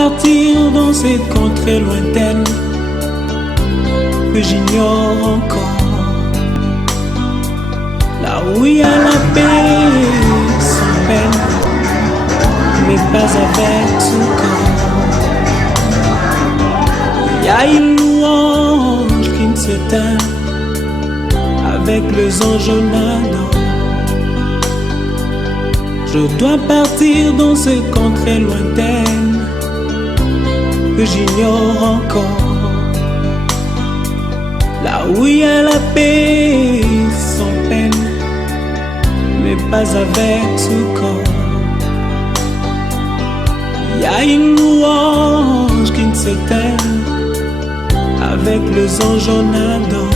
partir dans cette contrée lointaine que j'ignore encore, là où il y a la paix sans peine, mais pas avec tout corps. Il y a une louange qui ne s'éteint avec les anges en ado. Je dois partir dans cette contrée lointaine que j'ignore encore, là où il y a la paix sans peine, mais pas avec tout corps. Il y a une louange qui ne s'éteint avec les anges en ado.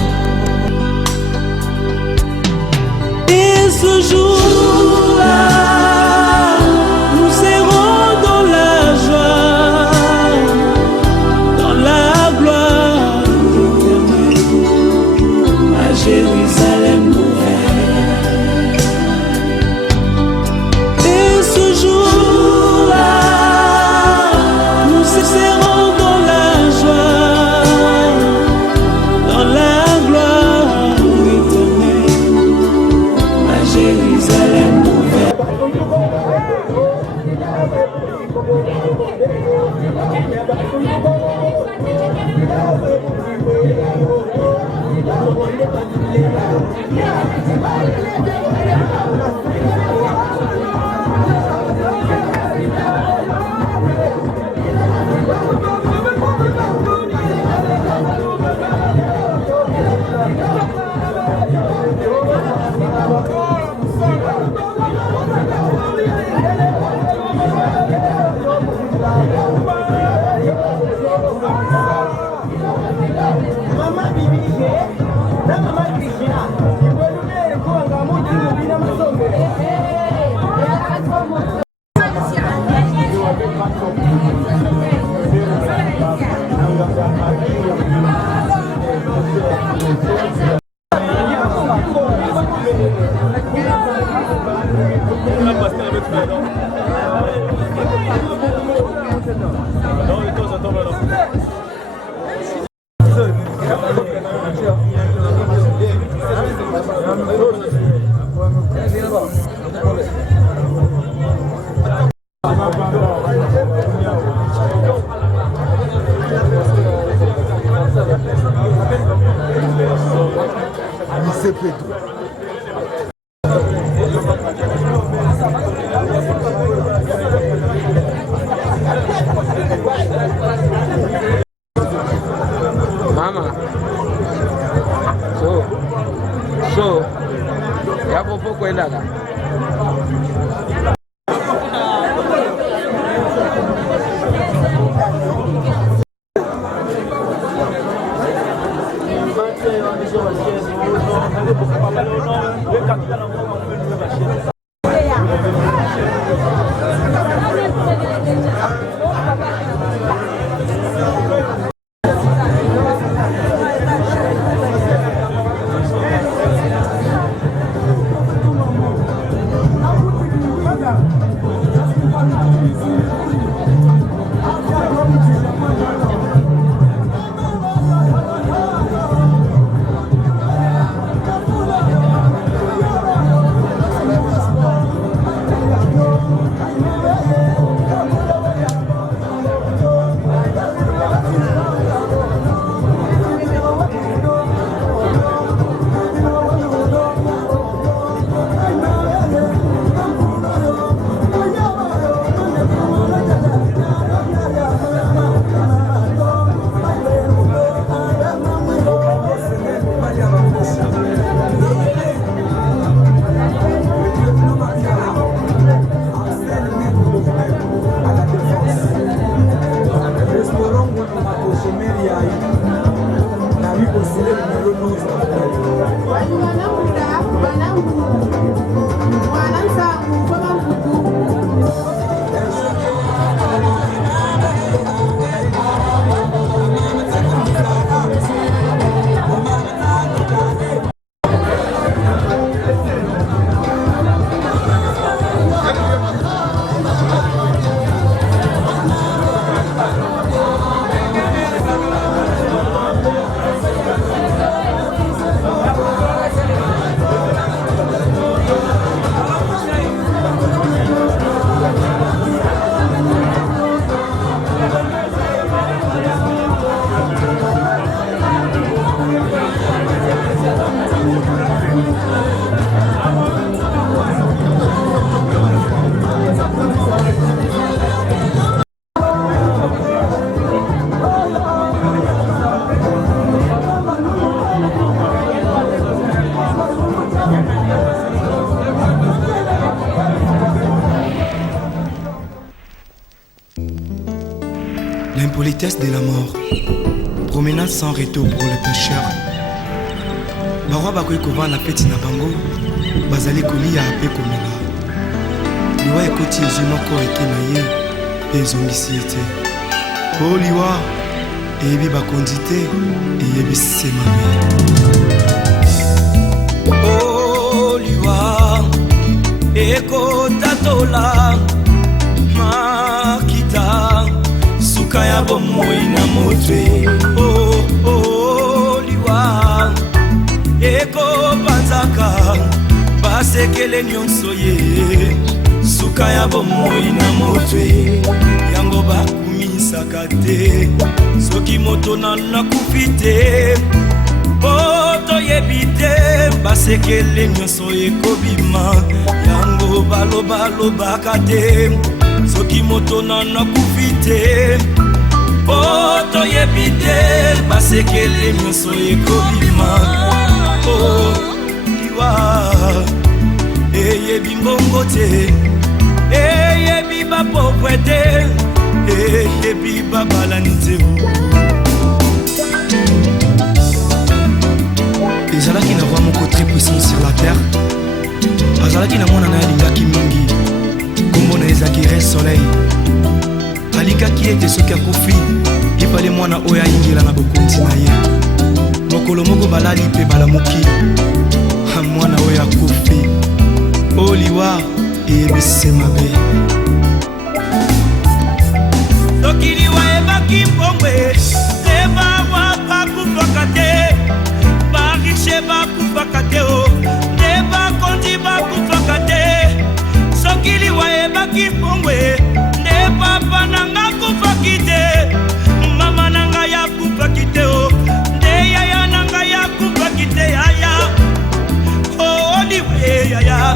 Et ce jour-là, nous serons dans la joie, dans la gloire éternelle, à Jérusalem nouvelle. Et ce jour-là, nous serons dans la joie, dans la gloire éternelle, à Jérusalem nouvelle. Mama, so, yapo poco endaga. politesse de la mort, promenade sans retour pour les pêcheurs. Barwa bakoki kovanda feti na bango bazali kolia mpe komela. Liwa ekoti ezwi moko ete na ye mpe ezongisi ye te. O liwa eyebi bakonzi te, eyebi se mabe. O liwa ekotatola makita suka ya bomoi na motwe. O liwa ekopanzaka basekele nyonso ye suka ya bomoi na motwe. Yango bakumisaka te soki moto nakufi te. Po toyebi te basekele nyonso ekobima. Yango balobalobaka te soki moto nakufi te. Po toyebi te basekele nyonso ekobima. Oh, liwa eyebi mbongo te, eyebi bapauvre te, eyebi babalani te. Ezalaki na roi moko très puissant sur la terre. Azalaki na mwana na ye alingaki mingi, kombo na ezalaki Rei Soleil. Alikaki ete soki akufi epale mwana oyo ayingela na bokonzi na ye. Mokolo moko balali mpe balamuki mwana oyo akufi. O liwa eyebisi mabe. Soki liwa ebaki mbongwe te bawa bakufaka te, bariche bakufaka te, te bakonzi bakufaka te. Soki liwa ebaki mbongwe te papa nanga kufaki te, mama nanga yakufaki te, yaya nanga yakufaki te yaya. Oh liwa yaya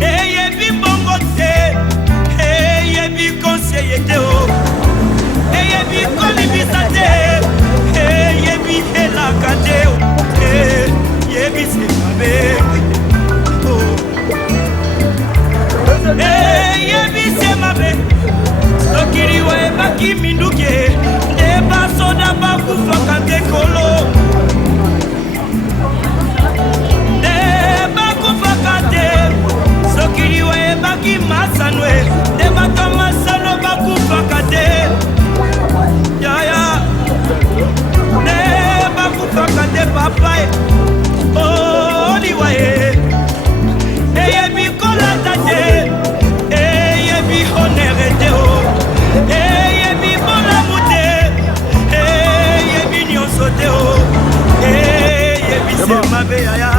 eyebi mbongo te, eyebi konseye te, eyebi kolibisa te, eyebi elaka te, eyebi semabe. Eyebi semabe. Soki liwa ebaki minduke nde basoda bakufaka te kolo. Nde bakufaka te. Soki liwa ebaki masanwe nde bato masano bakufaka te. Yaya nde bakufaka te papa. Oh liwa eyebi kolata te, eyebi honere te, eyebi bolamu te, eyebi nyonso te, eyebi se mabe yaya.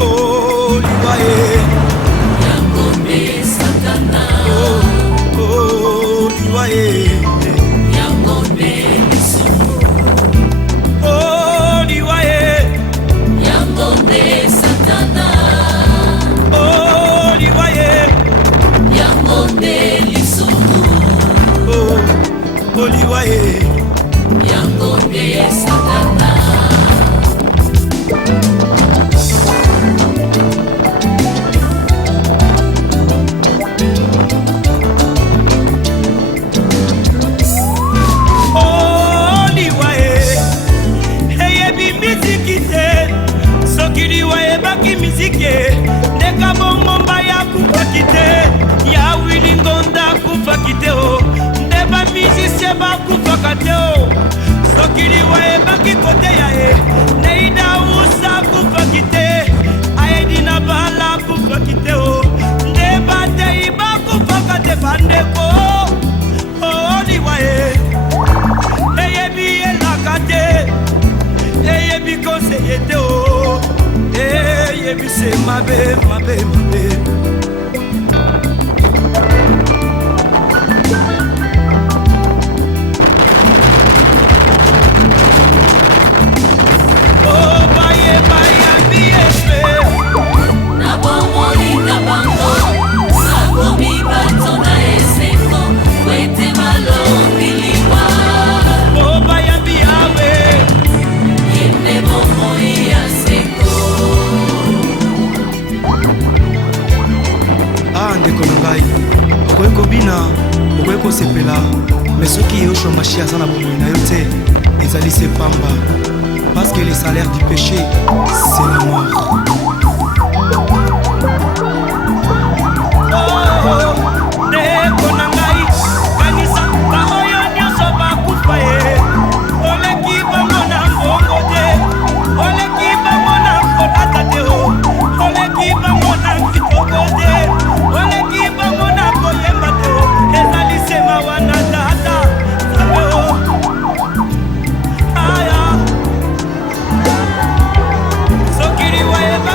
Oh liwa ndeka bongomba ya kufaki te, ya wilingonda kufaki te, nde bamisise bakufaka te. Soki liwa ebaki kote ya e neida usa kufaki te, ayedi na bala kufaki te, nde batei bakufaka te bandeko. Oh liwa eyebi elaka te, eyebi konseye te, eyebi se mabe mabe mabe. Give me okobina okoki kosepela mais soki ye oshomashi aza na bomoi na yo te ezali se pamba parce que le salaire du péché c'est la mort. Ndeko na ngai kanisa baoyo nyonso bakufa ye oleki bango na mbongo te oleki bango na kolata te oleki bango na kitoko te oleki bango na koyemba te ezali sema wana tata sabe aya sokili wayeba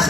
That's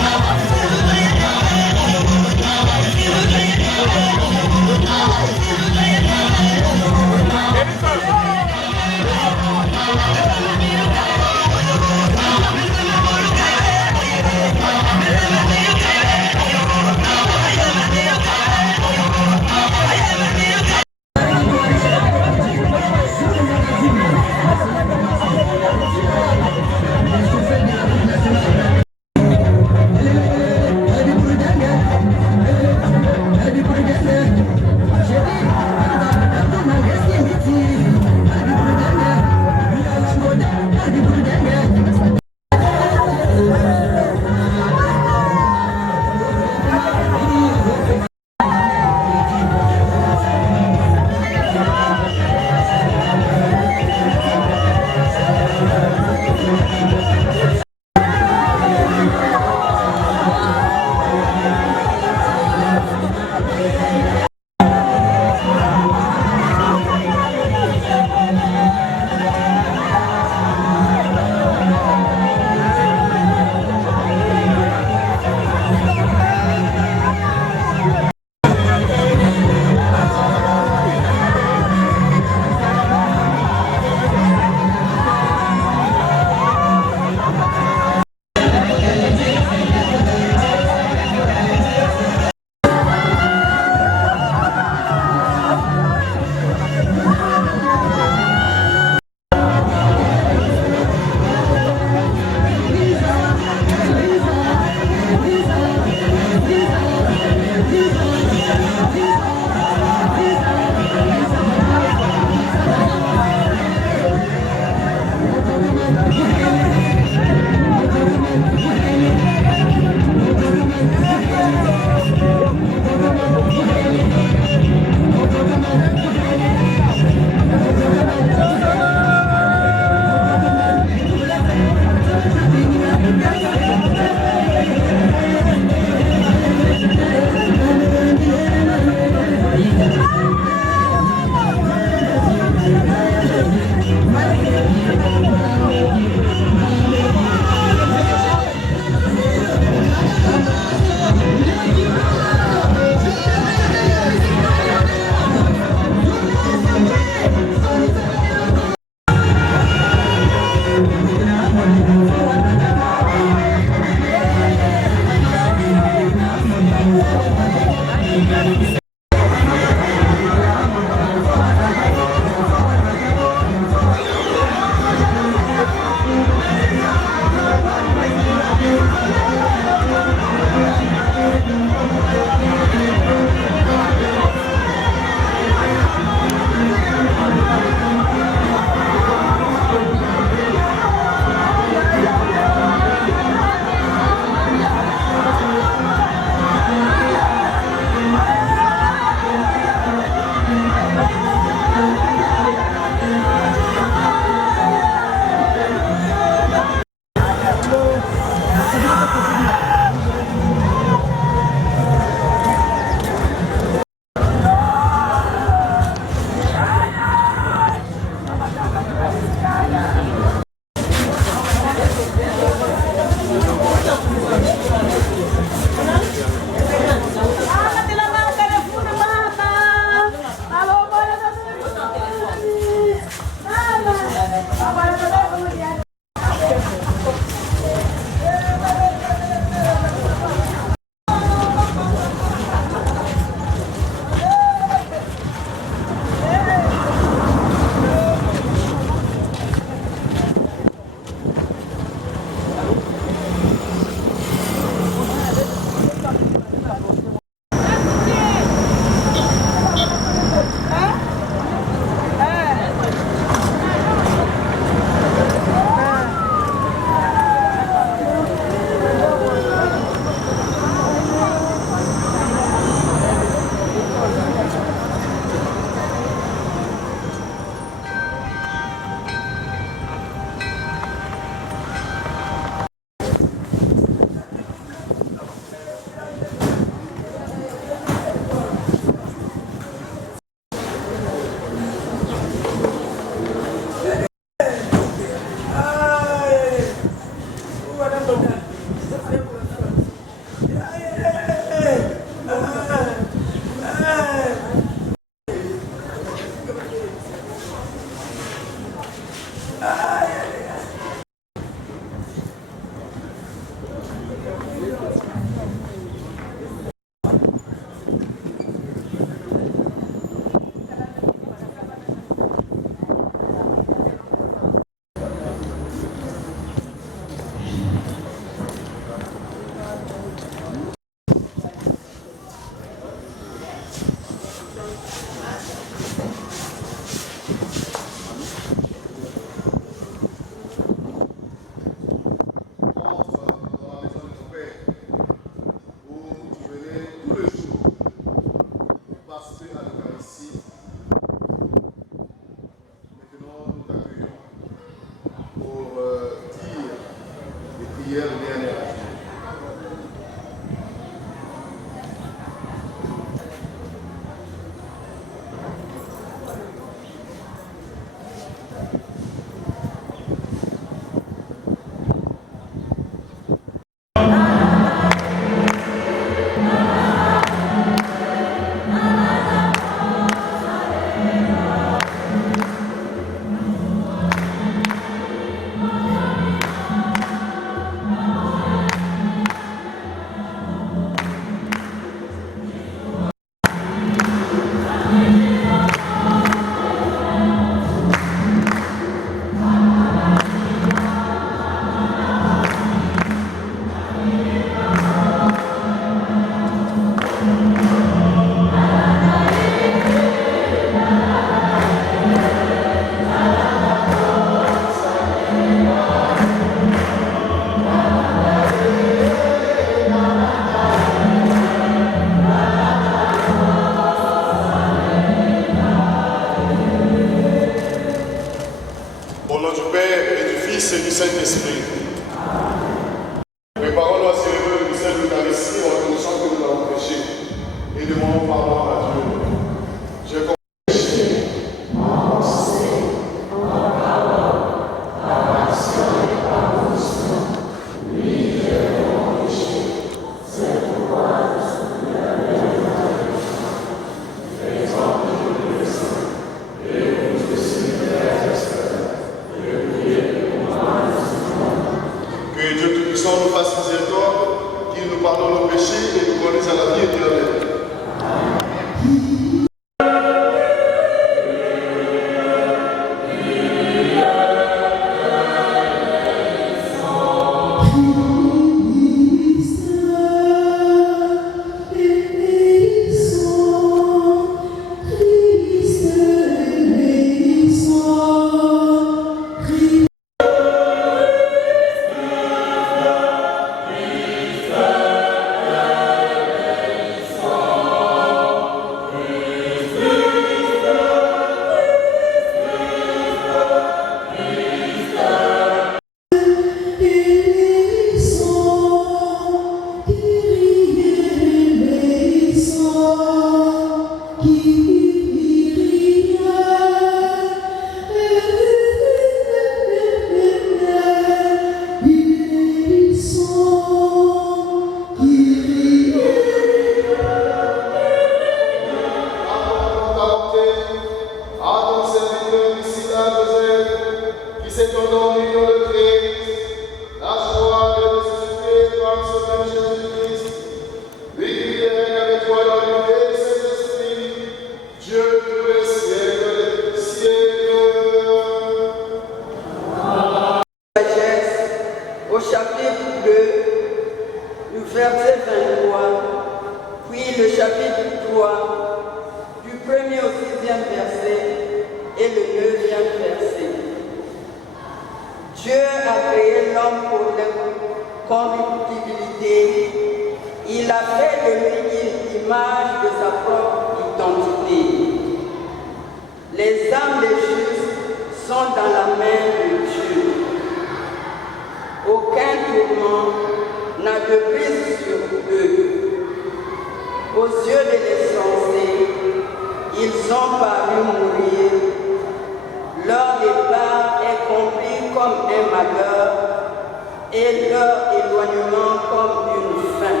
et leur éloignement comme une fin.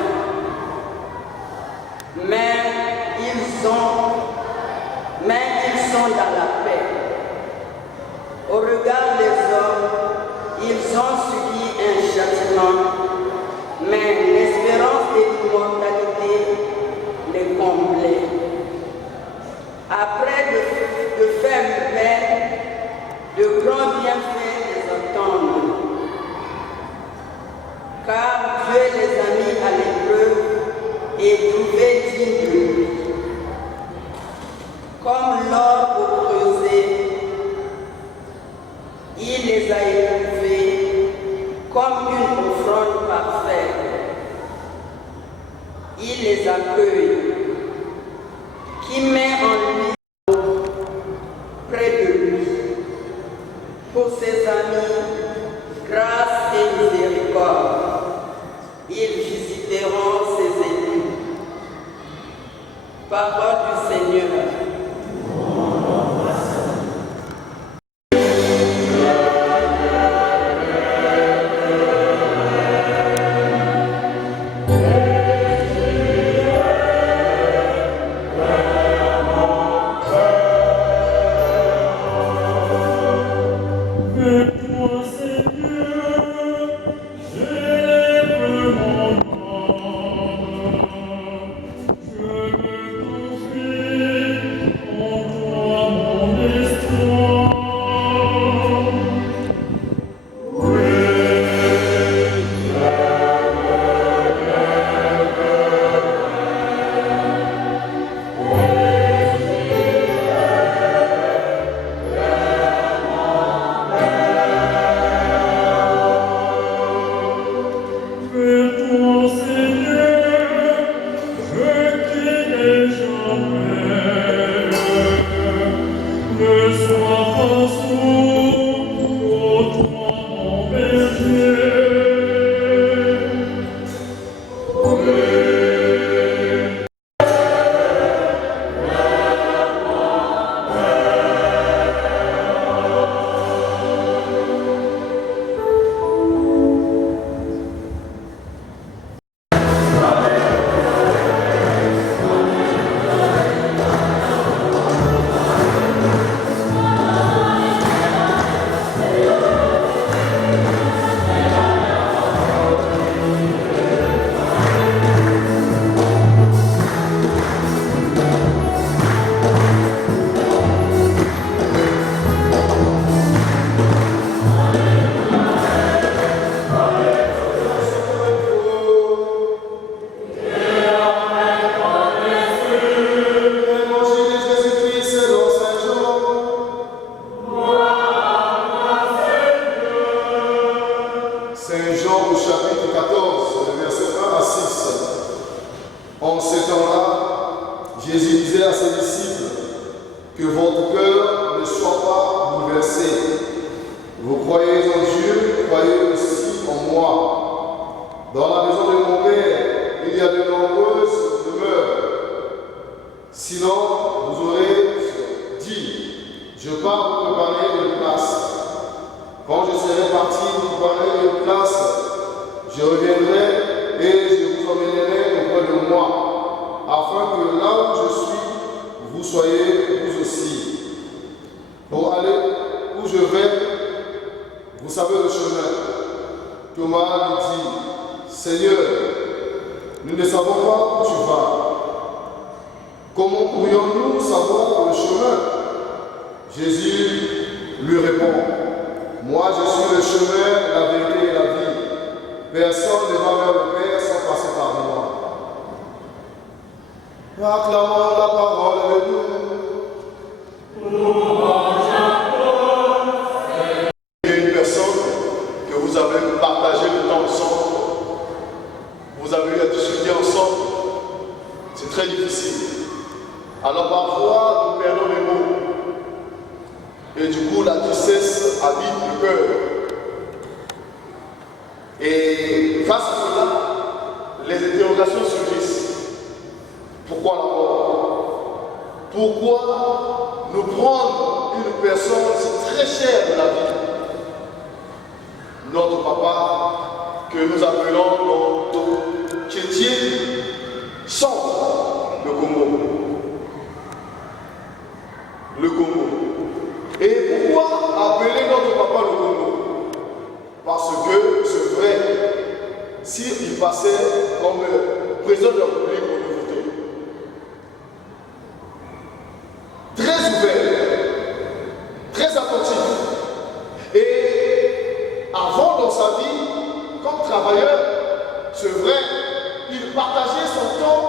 Mais ils sont dans la paix. Au regard des hommes, ils ont subi un châtiment, mais l'espérance de l'immortalité les comblait. Après de faibles peines, de grands bienfaits les attendent. Car Dieu les a mis à l'épreuve et trouvé dignes de lui. Comme l'or au creuset, il les a éprouvés comme une offrande parfaite. Il les accueille, qui met en lui près de lui. Pour ses amis, grâce et miséricorde, ils visiteront ses élus. Parole du Seigneur. Pourquoi nous prendre une personne très chère de la vie? Notre papa que nous appelons notre chrétien centre, le Congo. Le Congo. Et pourquoi appeler notre papa le Congo? Parce que c'est vrai, s'il passait comme président de la République, on le votait. Très ouvert, très attentif. Et avant dans sa vie, comme travailleur, c'est vrai, il partageait son temps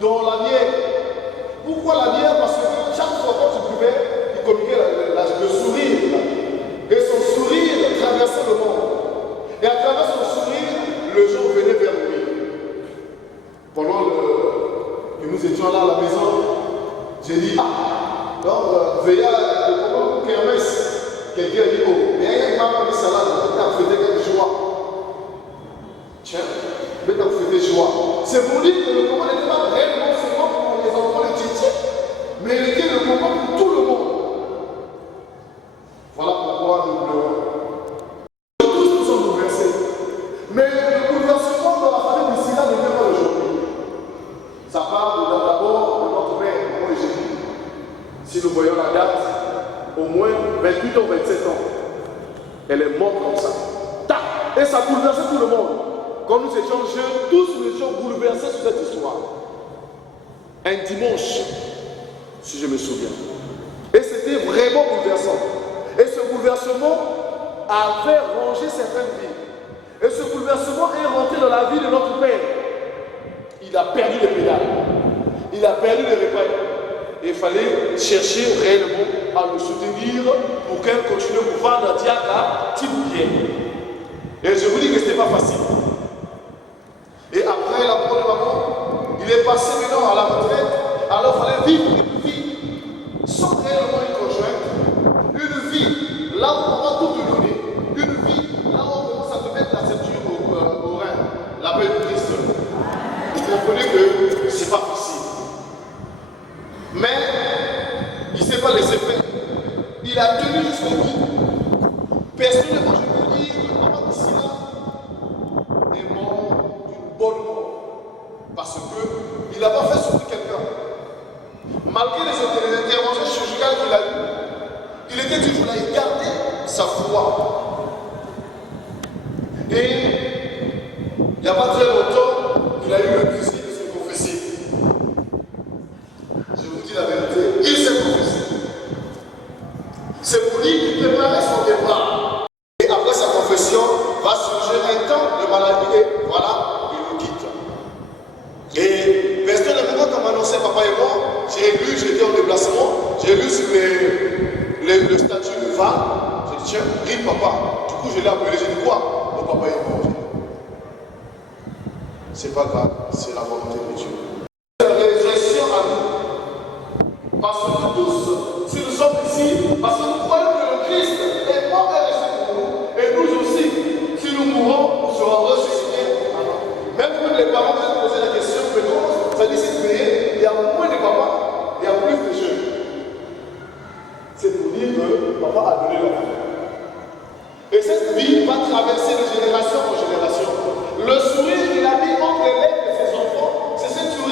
dans la bière. Pourquoi la bière? Parce que chaque fois quand tu buvais, il communiquait le sourire. Et son sourire traversait le monde. Et à travers son sourire, le jour venait vers lui. Pendant que nous étions là à la maison, j'ai dit, donc veillez à le kermesse. Quelqu'un a dit, oh, mais il y a une salade, on a fait des joie. Tiens, mais on fait des joie. C'est pour dire que le Congo n'était pas réellement seulement pour les enfants de Titi, mais il était le Congo pour tout le monde. Voilà pourquoi nous pleurons. Tous nous sommes bouleversés. Mais le bouleversement dans la famille de Silla n'est pas aujourd'hui. Ça parle d'abord de notre mère, maman Eugénie. Si nous voyons la date, au moins 28 ans, 27 ans. Elle est morte comme ça. Tac! Et ça bouleversait tout le monde. Quand nous étions jeunes, tous nous étions bouleversés sur cette histoire. Un dimanche, si je me souviens. Et c'était vraiment bouleversant. Et ce bouleversement avait rangé certaines vies. Et ce bouleversement est rentré dans la vie de notre père. Il a perdu les pédales. Il a perdu les repères. Et il fallait chercher réellement à le soutenir pour qu'elle continue à vendre Diaka, Tiboubien. Et je vous dis que ce n'était pas facile. Et après la mort de maman, il est passé maintenant à la retraite. Alors il fallait vivre une vie sans réellement une conjointe. Une vie là où on va tout te donner. Une vie là où on commence à te mettre la ceinture au rein. L'appel du Christ. Vous comprenez que c'est pas facile. Mais il ne s'est pas laissé faire. Il a tenu jusqu'au bout. Personnellement, je peux dire que Papa Bissila est mort d'une bonne mort. Parce qu'il n'a pas fait souffrir quelqu'un. Malgré les interventions chirurgicales qu'il a eues, il était toujours là, il gardait sa foi. Et il n'y a pas très longtemps, il a eu le plaisir de se confesser. Je vous dis la vérité, il s'est confessé. C'est pour dire qu'il préparait son départ. Et après sa confession, va surgir un temps de maladie et voilà, il nous quitte. Et resté le moment qu'on m'annonçait papa et moi, j'ai lu, j'étais en déplacement, j'ai lu sur le statut de Va. J'ai dit tiens, ris papa. Du coup je l'ai appelé, j'ai dit quoi? Mon papa est mort. C'est pas grave, c'est la volonté de Dieu. C'est la résurrection à nous. Parce que tous, si nous sommes ici, parce que nous croyons que le Christ est mort et resté pour nous. Et nous aussi, si nous mourons, nous serons ressuscités. Même quand les parents nous poser la question, mais comment ça dit c'est payé? Il y a moins de papas, il y a plus de jeunes. C'est pour dire que papa a donné la vie. Et cette vie va traverser de génération en génération. Le sourire qu'il a mis entre les lèvres de ses enfants, c'est cette sourire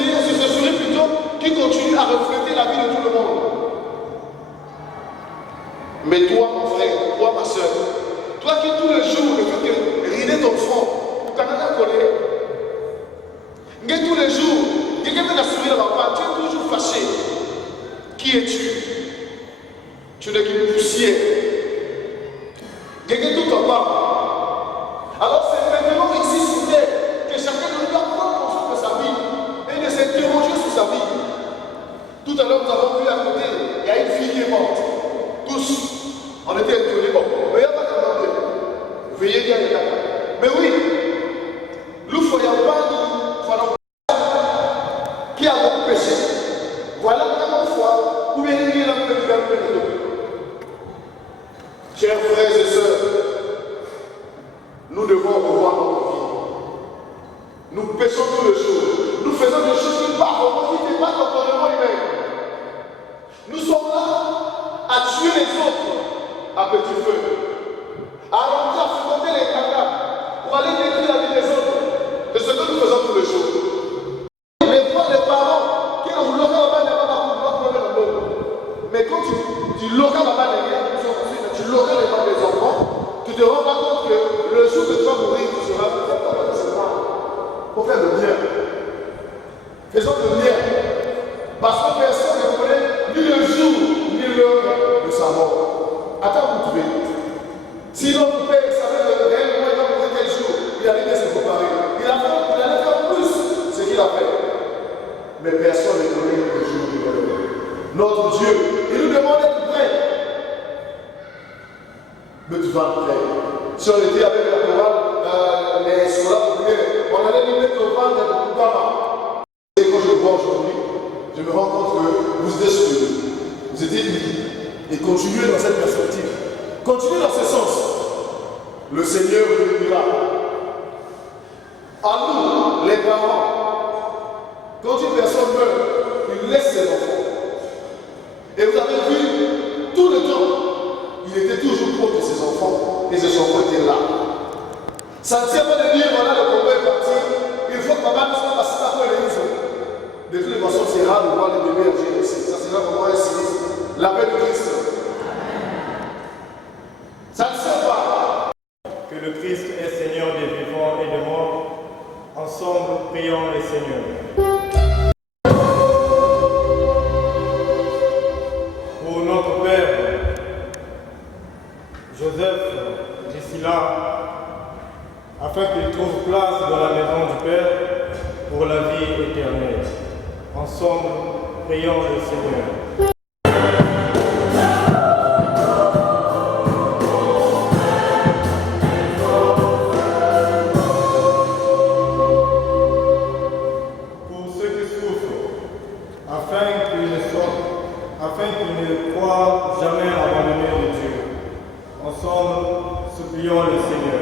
ce que nous faisons tous les jours. Les parents qui ont local là-bas n'est pas mais quand tu local là-bas tu local les enfants, tu te rends pas compte que le jour que tu vas mourir, tu seras c'est moi. Il faut faire le bien. Faisons le bien. Parce que personne ne connaît ni le jour, ni l'heure de sa mort. Attends, vous trouvez. Sinon, ton père savait réellement il va mourir quel jour. Il allait bien se préparer. Il allait faire plus ce qu'il a fait. Mais personne ne connaît le jour ni l'heure. Notre Dieu, il nous demande d'être prêts. Mais tu vas être prêt. Si on était avec la chorale, les soldats populaires, on allait nous mettre au ventre de Koubama. Et quand je le vois aujourd'hui, je me rends compte que vous êtes soudés, vous êtes unis, et continuez dans cette perspective. Continuez dans ce sens. Le Seigneur vous bénira. À nous, les parents, quand une personne meurt, il laisse ses enfants. Et vous avez vu, tout le temps, il était toujours proche de ses enfants, et ses enfants étaient là. Ça ne tient pas de dire, voilà, le combat est parti, il faut que papa ne soit pas passé par les maisons. De toutes les façons, c'est rare de voir les bébés agir aussi. Ça, c'est là vraiment un sinistre. L'appel de Christ. Ça ne sert pas. Que le Christ est Seigneur des vivants et des morts. Ensemble, prions le Seigneur. Pour notre Père, Joseph, d'ici là, afin qu'il trouve place dans la maison du Père pour la vie éternelle. Ensemble, prions le Seigneur. Pour ceux qui souffrent, afin qu'ils ne croient jamais abandonner de Dieu. Ensemble, supplions le Seigneur.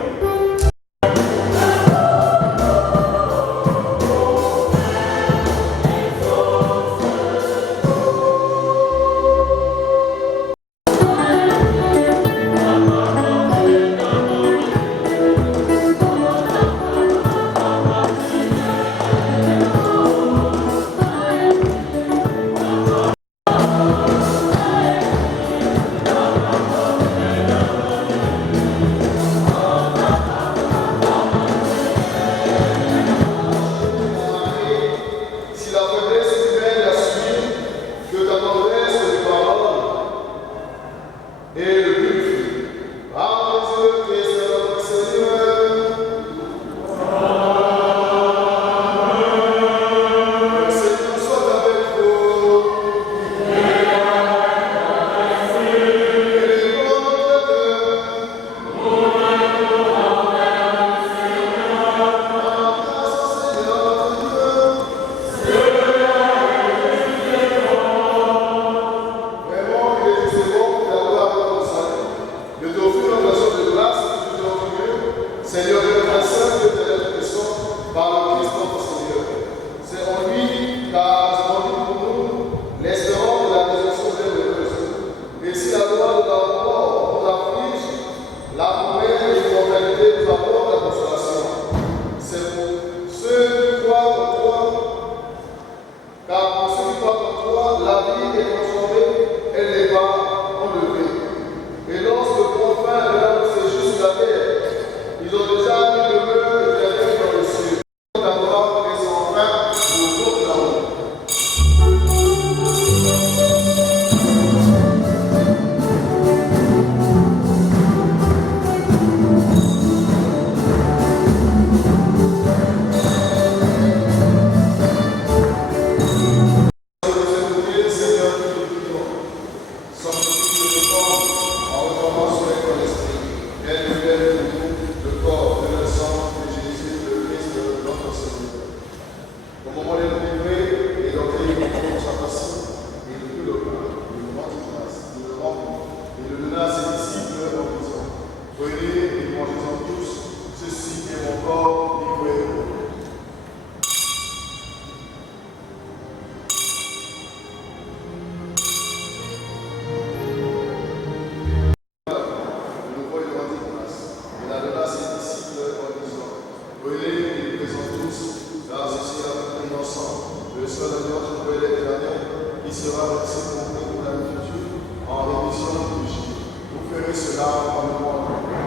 professeur d'alliance nouvelle éternelle qui sera versé pour la future en rémission du péché. Vous ferez cela en mémoire de moi.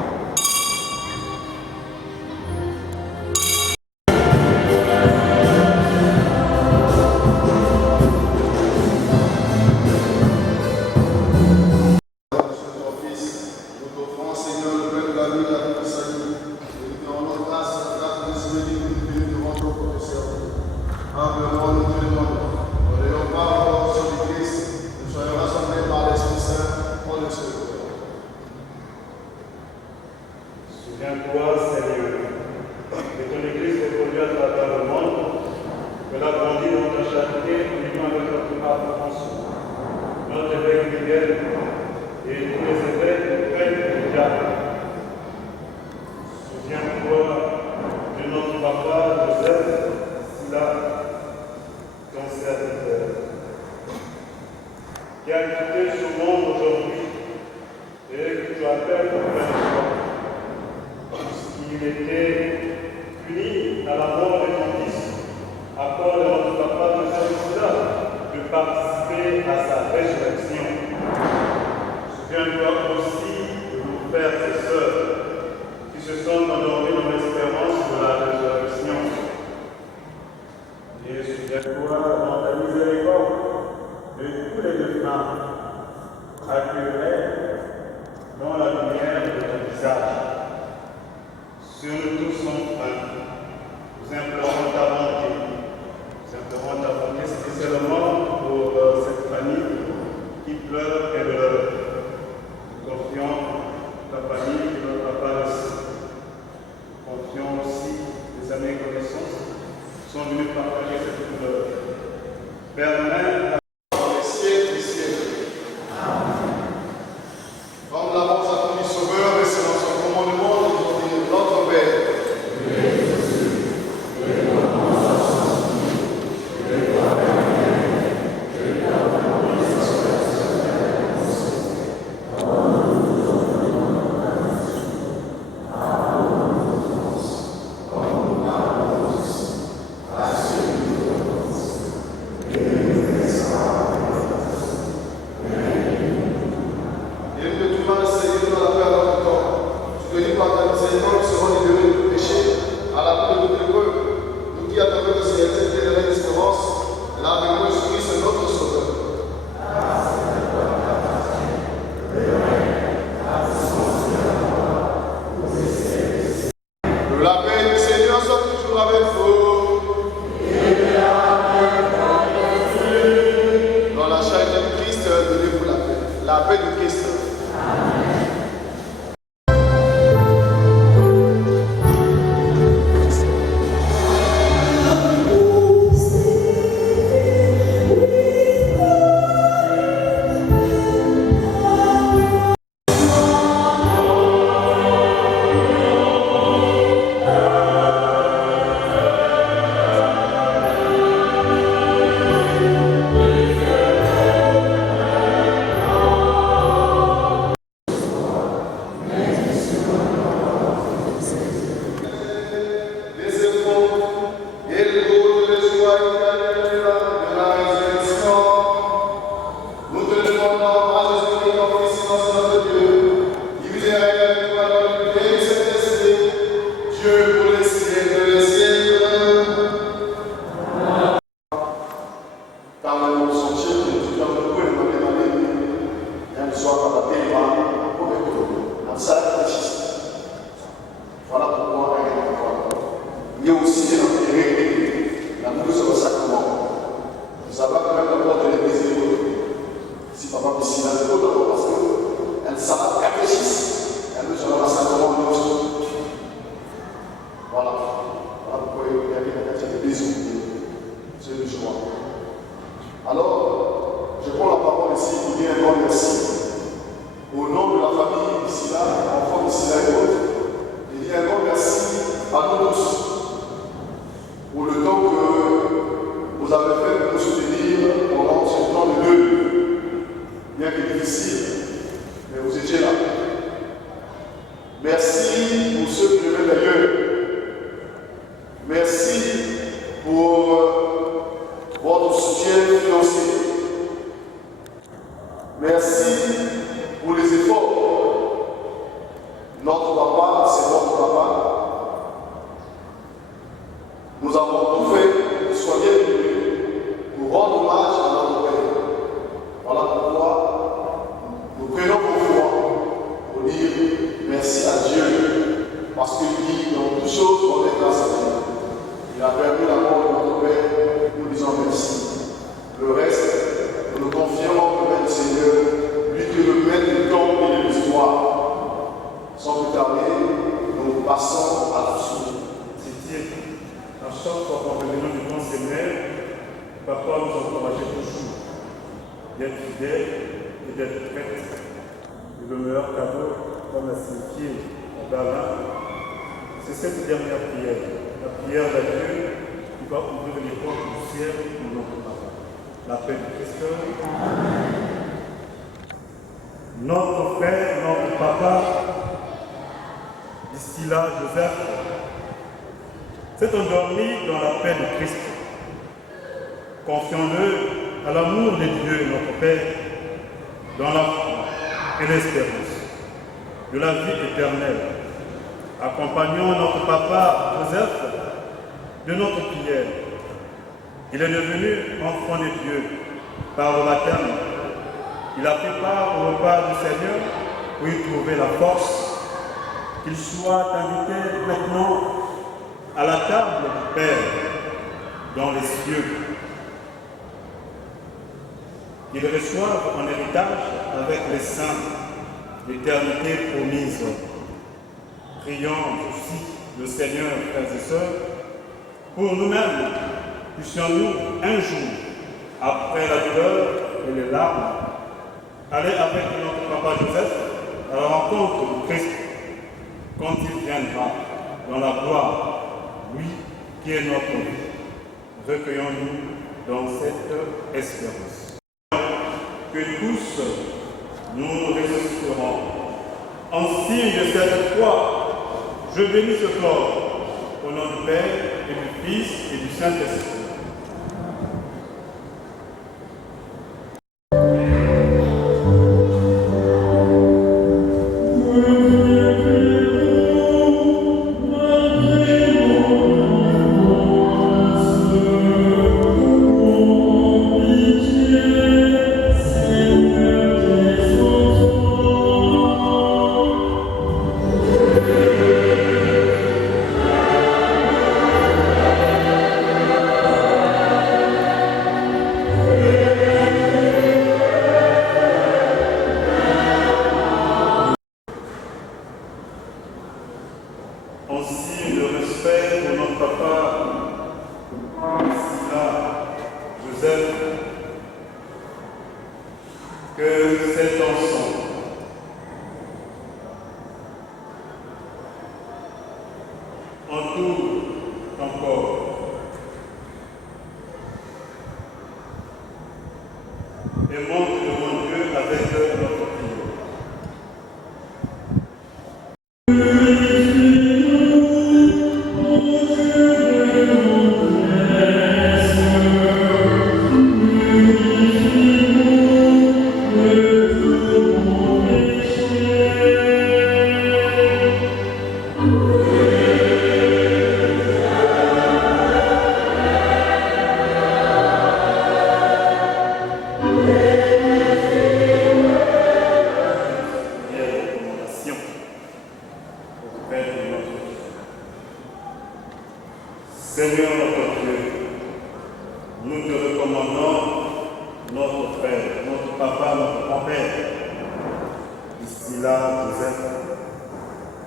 Souviens-toi, Seigneur, que ton Église reproduit à travers le monde, qu'elle a grandi dans ta charité en union avec notre pape François, notre évêque Miguel et tous les évêques, prêtres et diacres. Souviens-toi de notre papa Joseph Silla, ton serviteur, qui a quitté ce monde aujourd'hui et que tu appelles au plein de toi. Il était puni à la mort de ton fils, accorde à notre papa de Silla de participer à sa résurrection. Souviens-toi aussi de nos frères et sœurs qui se sont endormis dans l'espérance de la résurrection. Et souviens-toi dans ta miséricorde de tous les défunts accueillis dans la lumière de ton visage. Sur nous tous enfin, nous implorons ta bonté. Nous implorons ta bonté spécialement pour cette famille qui pleure et pleure. Nous confions ta famille et notre papa aussi. Nous confions aussi les amis et connaissances qui sont venus partager cette douleur. Père même, Dans les siècles des siècles. Comme l'avance à ton Sauveur et selon son commandement, nous disons notre Père. La paix du Seigneur soit toujours avec vous. Dans la charité du Christ, donnez-vous la paix. La paix du Christ. Voilà pourquoi il y a aussi la nourriture au sacrement. Vous savez que même la porte de l'église est haute. Si papa peut s'y aller d'abord parce qu'elle s'en catéchiste, elle nous sera sacrement de nous. Voilà. Voilà pourquoi il y a des bisous. C'est le choix. Alors, je prends la parole ici pour dire un grand merci. Au nom de la famille d'ici là, enfants d'ici là et autres, je dis un grand merci à nous tous pour le temps que vous avez fait pour nous soutenir pendant ce temps de deuil, bien que difficile, mais vous étiez là. Merci pour ceux qui venaient d'ailleurs. Merci pour votre Nous avons tout fait pour soigner le pour rendre hommage à notre Père. Voilà pourquoi nous prenons vos foi pour dire merci à Dieu, parce qu'il dit dans toutes choses, on est grâce à Dieu. Il a permis la mort de notre Père, nous disons merci. Le reste, nous nous confions au Seigneur, lui qui est le maître du temps et de l'histoire. Sans plus tarder, nous passons à la suite. À chaque fois qu'en revenant du grand Seigneur, Papa nous encourageait toujours d'être fidèles et d'être prêts. Et le meilleur cadeau, comme l'a signifié Bala, c'est cette dernière prière, la prière d'adieu qui va ouvrir les portes du ciel pour notre Papa. La paix du Christ. Notre frère, notre papa, d'ici là, Joseph, s'est endormi dans la paix du Christ. Confions-le à l'amour de Dieu, notre Père, dans la foi et l'espérance de la vie éternelle. Accompagnons notre papa Joseph de notre prière. Il est devenu enfant de Dieu par le baptême. Il a pris part au repas du Seigneur pour y trouver la force. Qu'il soit invité maintenant à la table du Père dans les cieux. Qu'il reçoive en héritage avec les saints l'éternité promise. Prions aussi le Seigneur, frères et sœurs, pour nous-mêmes, puissions-nous un jour, après la douleur et les larmes, aller avec notre papa Joseph à la rencontre du Christ quand il viendra dans la gloire, lui qui est notre vie. Recueillons-nous dans cette espérance. Que tous nous résisterons. En signe de cette foi, je bénis ce corps au nom du Père et du Fils et du Saint-Esprit. En signe de respect pour notre papa, Joseph, que cet enfant entoure encore et montre devant Dieu avec notre prière. Seigneur notre Dieu, nous te recommandons notre frère, notre papa, notre grand-père, ici là, Joseph.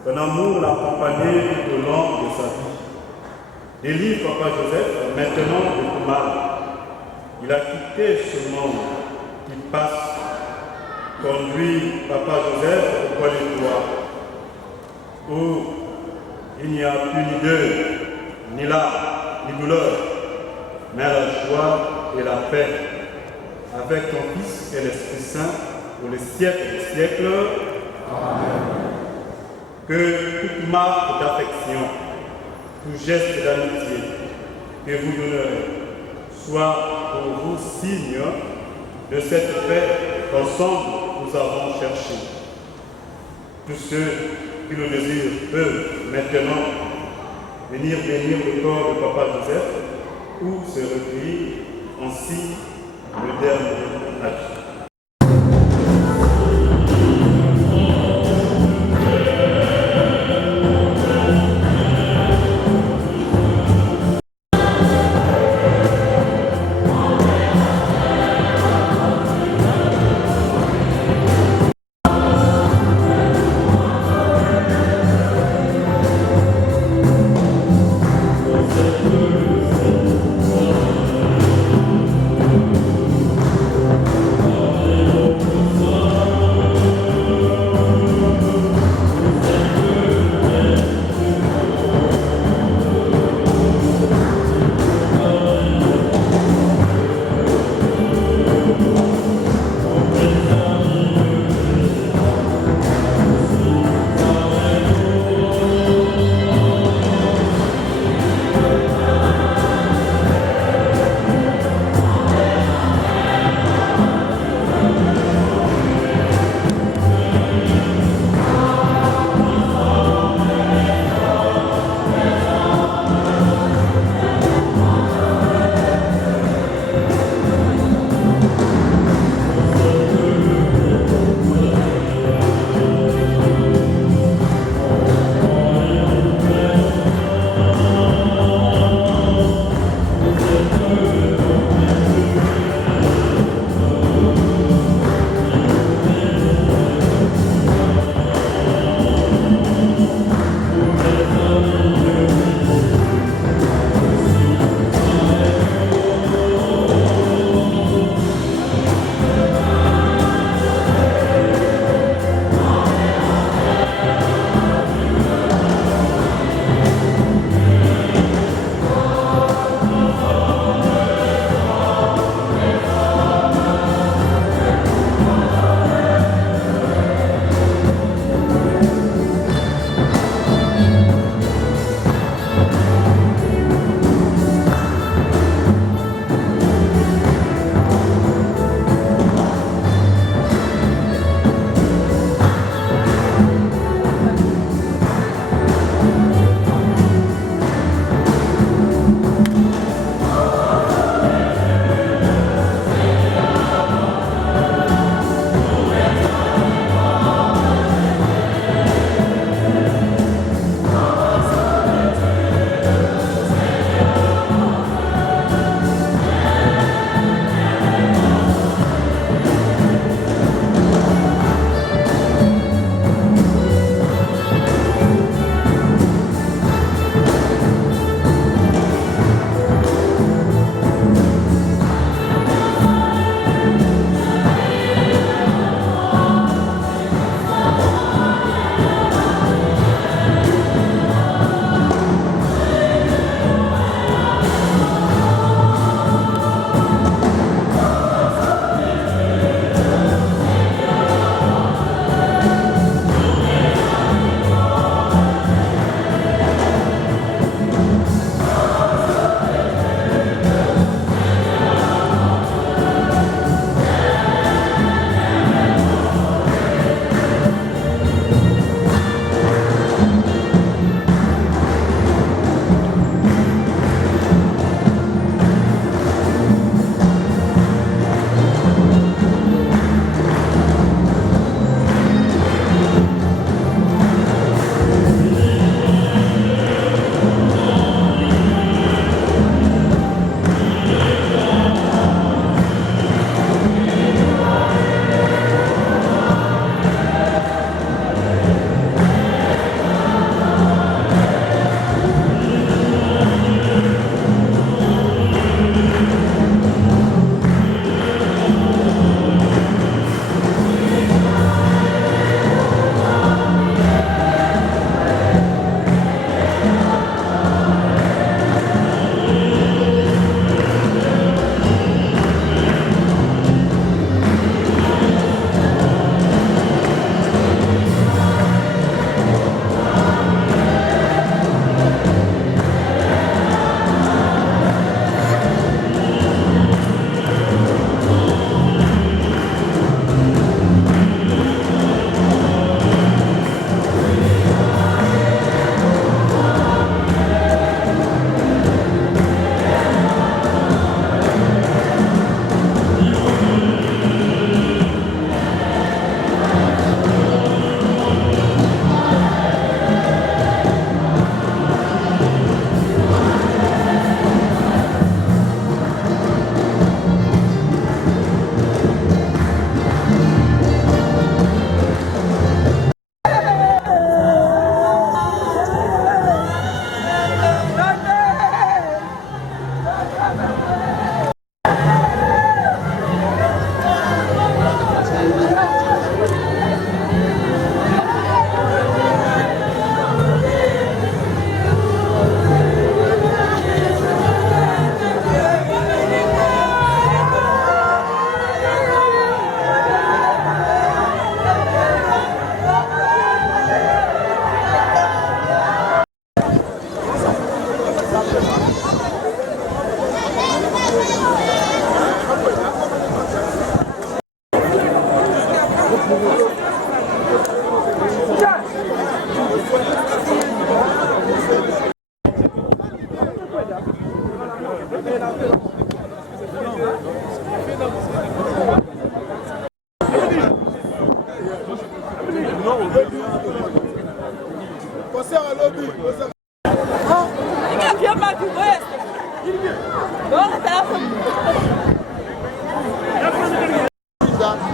Ton amour l'a accompagné tout au long de sa vie. Délivre papa Joseph maintenant de tout mal. Il a quitté ce monde qui passe. Conduit papa Joseph au coin de toi, où il n'y a plus ni deuil, ni larmes, ni douleur, mais la joie et la paix, avec ton Fils et l'Esprit Saint, pour les siècles des siècles. Amen. Que toute marque d'affection, tout geste d'amitié que vous donnerez, soit pour vous signe de cette paix qu'ensemble nous avons cherché. Tous ceux qui le désirent peuvent maintenant venir bénir le corps de Papa Joseph ou se recueillir ainsi le dernier acte.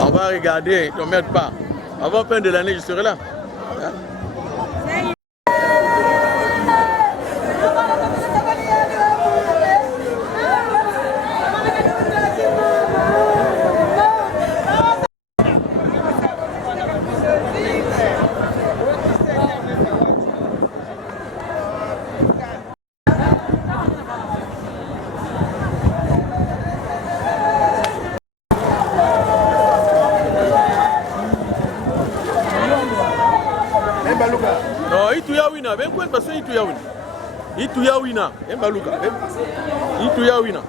On va regarder combien de pas. Avant fin de l'année, je serai là. Hein? No, itu ya wina. Ben kwen baso itu ya wina. Itu ya wina. Embaluka. Itu ya wina.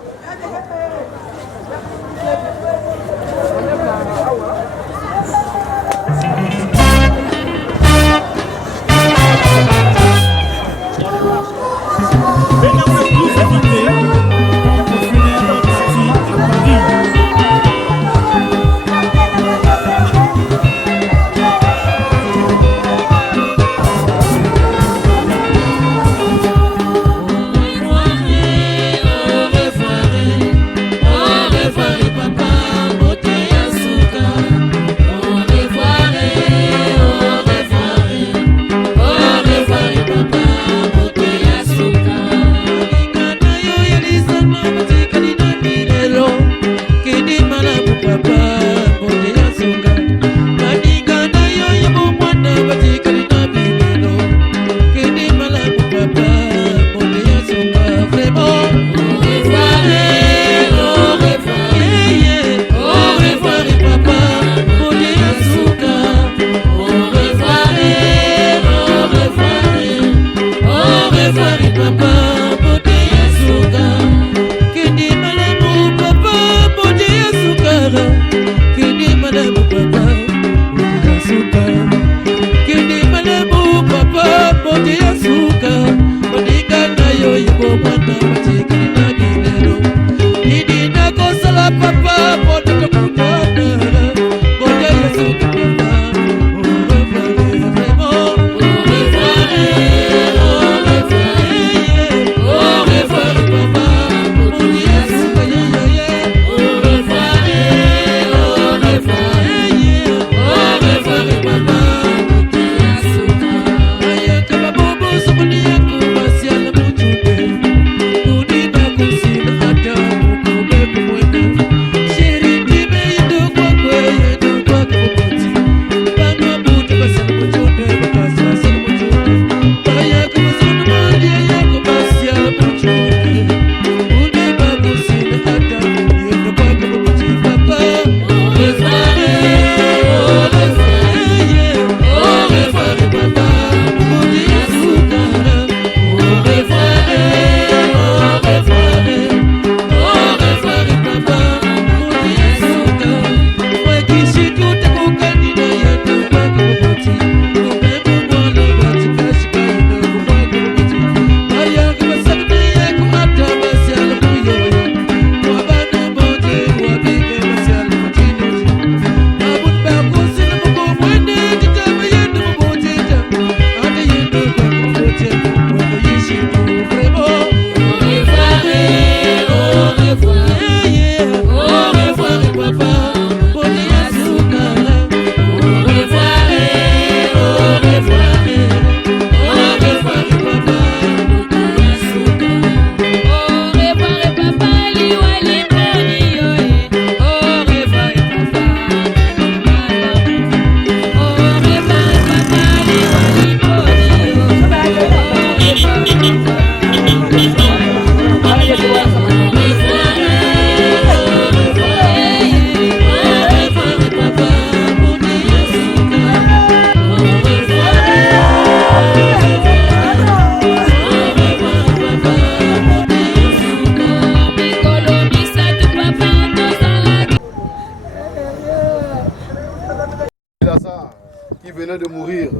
Qui venait de mourir.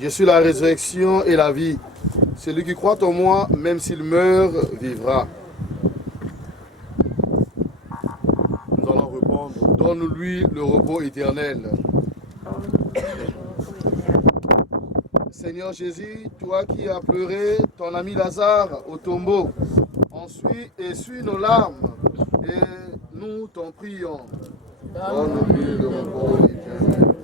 Je suis la résurrection et la vie. Celui qui croit en moi, même s'il meurt, vivra. donne-lui le repos éternel. Seigneur Jésus, toi qui as pleuré ton ami Lazare au tombeau, ensuite essuie nos larmes et nous t'en prions. Donne-lui le repos éternel.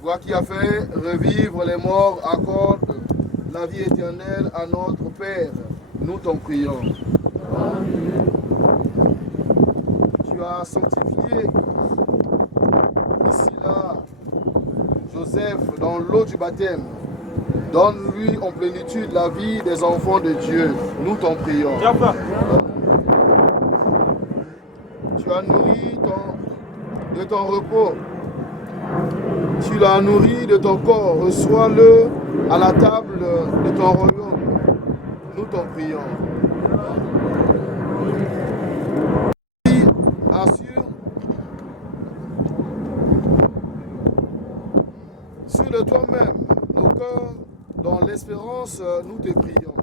Toi qui as fait revivre les morts, accorde la vie éternelle à notre Père. Nous t'en prions. Tu as sanctifié ici là Joseph dans l'eau du baptême. Donne-lui en plénitude la vie des enfants de Dieu. Nous t'en prions. Tu as nourri de ton repos. Tu l'as nourri de ton corps. Reçois-le à la table de ton royaume. Nous t'en prions. Assure de toi-même nos cœurs dans l'espérance, nous te prions.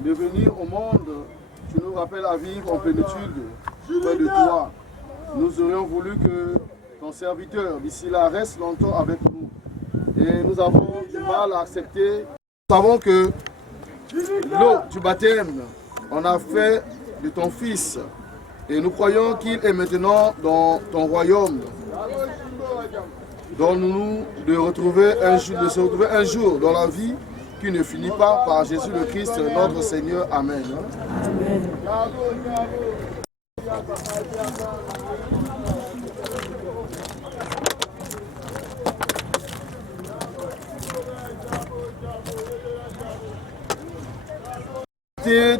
De venir au monde, tu nous rappelles à vivre en plénitude près de toi. Nous aurions voulu que ton serviteur d'ici là reste longtemps avec nous. Et nous avons du mal à accepter. Nous savons que l'eau du baptême, on a fait de ton fils. Et nous croyons qu'il est maintenant dans ton royaume. Donne-nous de se retrouver un jour dans la vie qui ne finit pas par Jésus le Christ, notre Seigneur. Amen.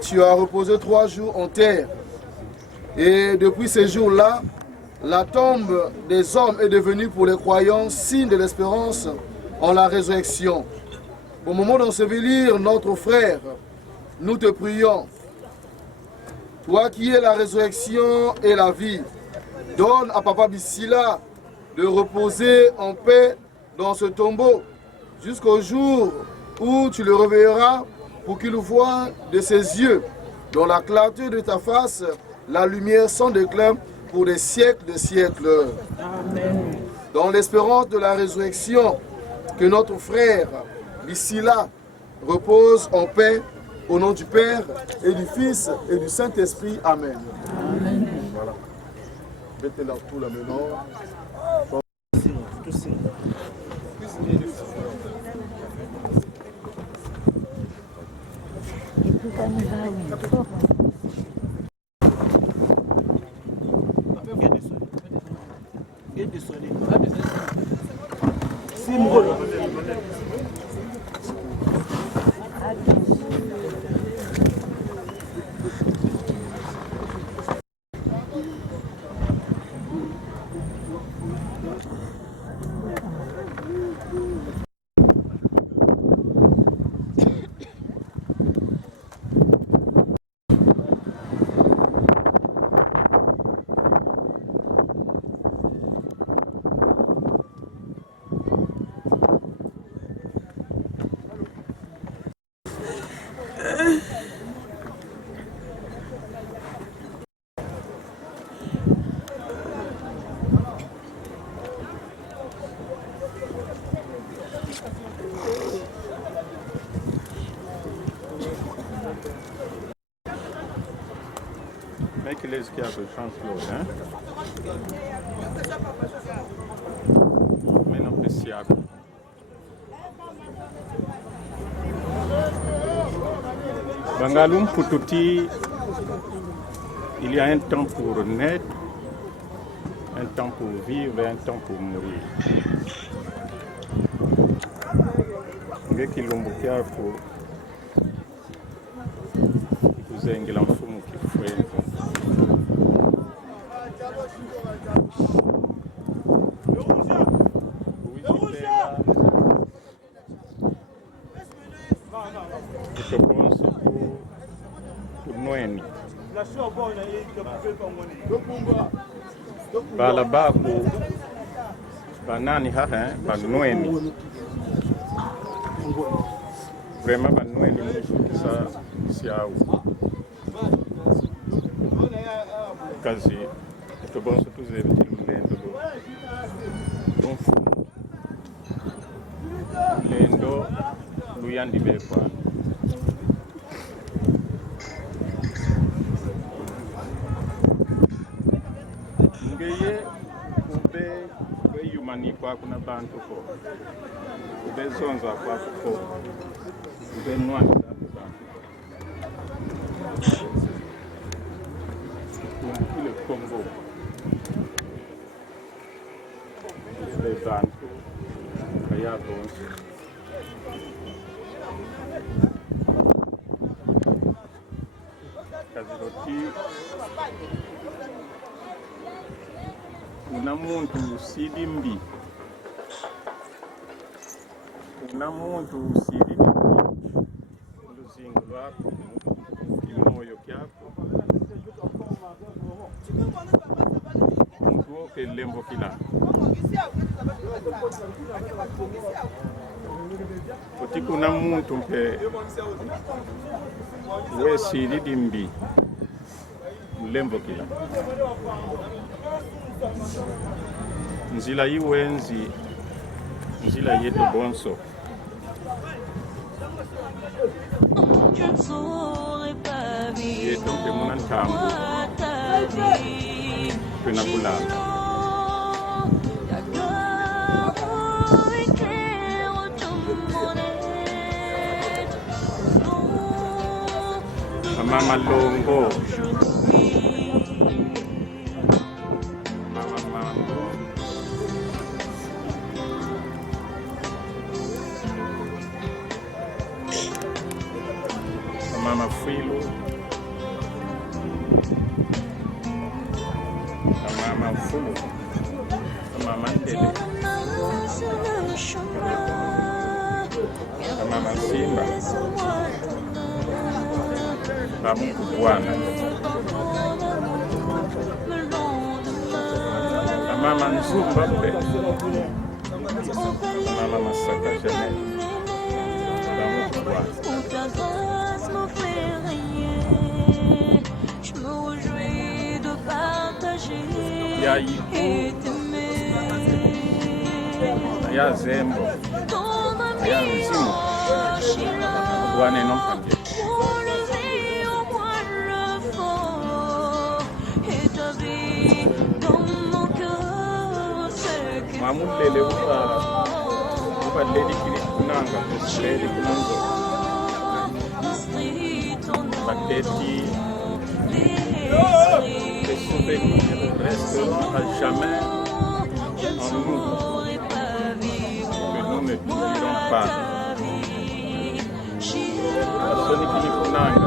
Tu as reposé 3 jours en terre. Et depuis ces jours-là, la tombe des hommes est devenue pour les croyants signe de l'espérance en la résurrection. Au moment d'ensevelir notre frère, nous te prions. Toi qui es la résurrection et la vie, donne à Papa Bissila de reposer en paix dans ce tombeau jusqu'au jour où tu le réveilleras pour qu'il voie de ses yeux, dans la clarté de ta face, la lumière sans déclin pour des siècles de siècles. Amen. Dans l'espérance de la résurrection, que notre frère Bissila repose en paix au nom du Père et du Fils et du Saint-Esprit. Amen. Amen. Voilà. Mettez-la tout là maintenant. Make a list careful, transport, hein? Mais non, preciado. Bangalum Pututi, il y a un temps pour naître, un temps pour vivre et un temps pour mourir. Ngeki lumbukia pour kuzengira mfumu kifweni. Je pense pour nous banweni bala baku banani haha banweni vraiment banweni mukisa siau kazi tubonso tuzebe tilulendo lendo luyandibele kwana ngeye kube yumani kwako na bantu ko kube zonza kwako ko kube nwani zako bantu kumpile Kongo le bantu kaya bonso kaziroti una muntu sidimbi luzingo lwako kimoyo kyako muntu woke lembo kila kuti kuna muntu mpe wesididimbi lembo kila nzila yiwenzi nzila yetu bonso yetu mpe muna ntambu kwena kulala mama longo mama Filo, mama Fulu, mama Ndele, mama Simba, mama Kubwana, mama Nzumba Mbe, mama Masaka Janel, mama Kubwana. Je me réjouis de partager et ya zembo ya nzimu wane no pande mamulele uba leli kili kunanga leli kunango bateti les souvenirs resteront à jamais en nous, que nous ne n'oublierons pas. Soni Kilifunanga.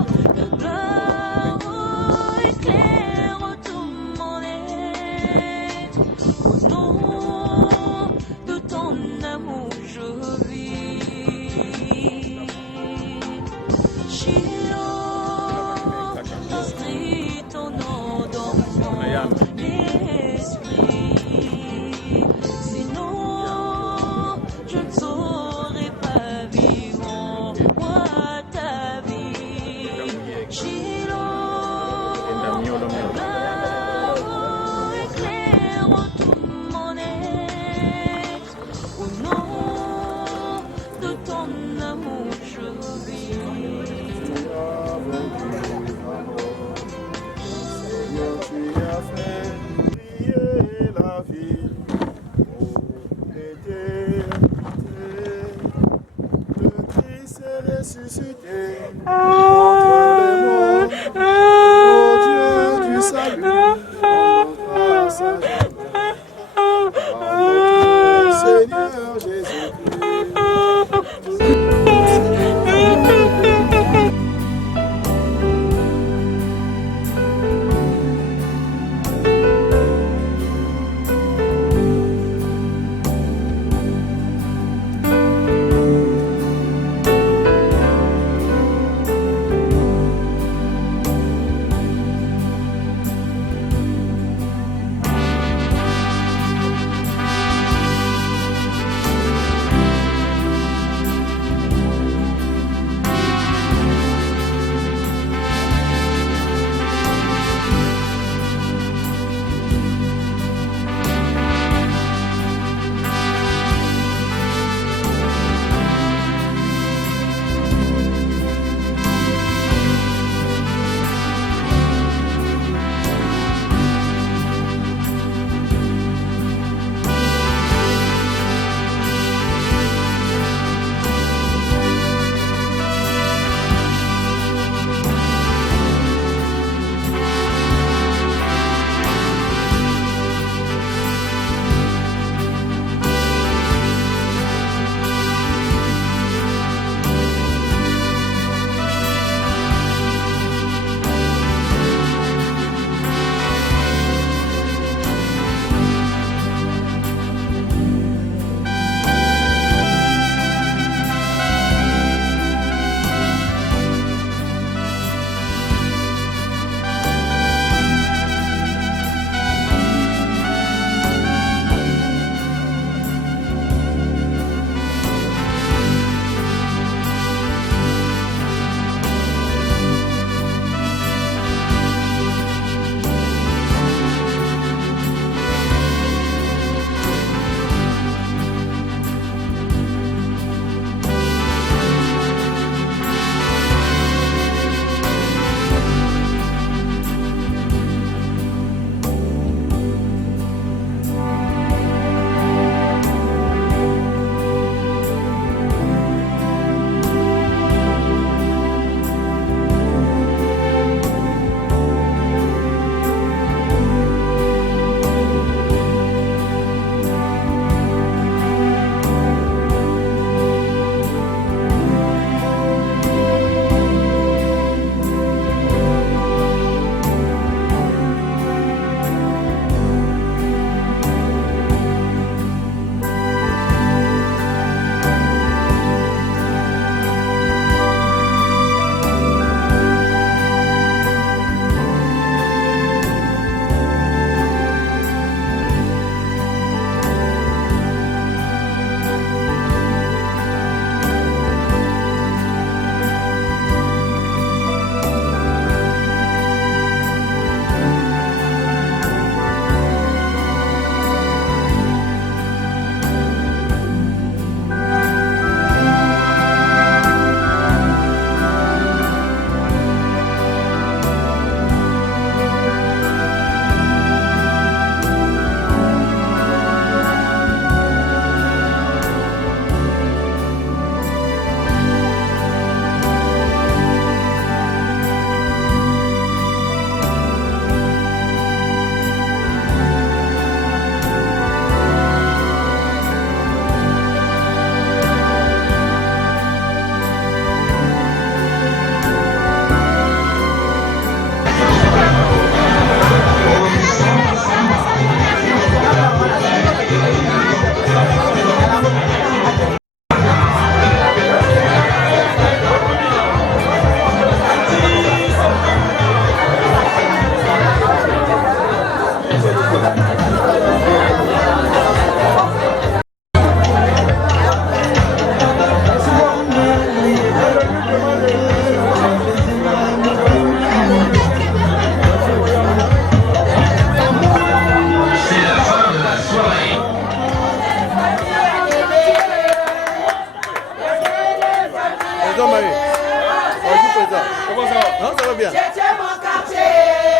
président Maé. Bonjour président. Comment ça va? Non, ça va bien. C'était mon quartier.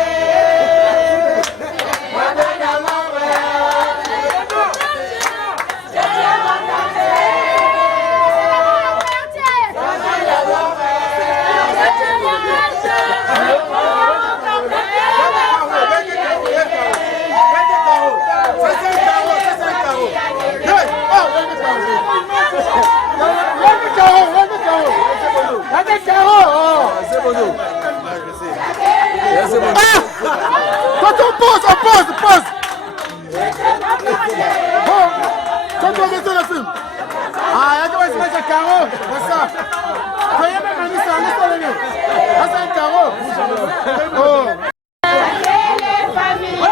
Quand on pose. Bon, quand on met sur le film. Ah, il y a qui va se carreau, c'est ça. Voyez même un histoire, ah, c'est un carreau. Oh. Famille,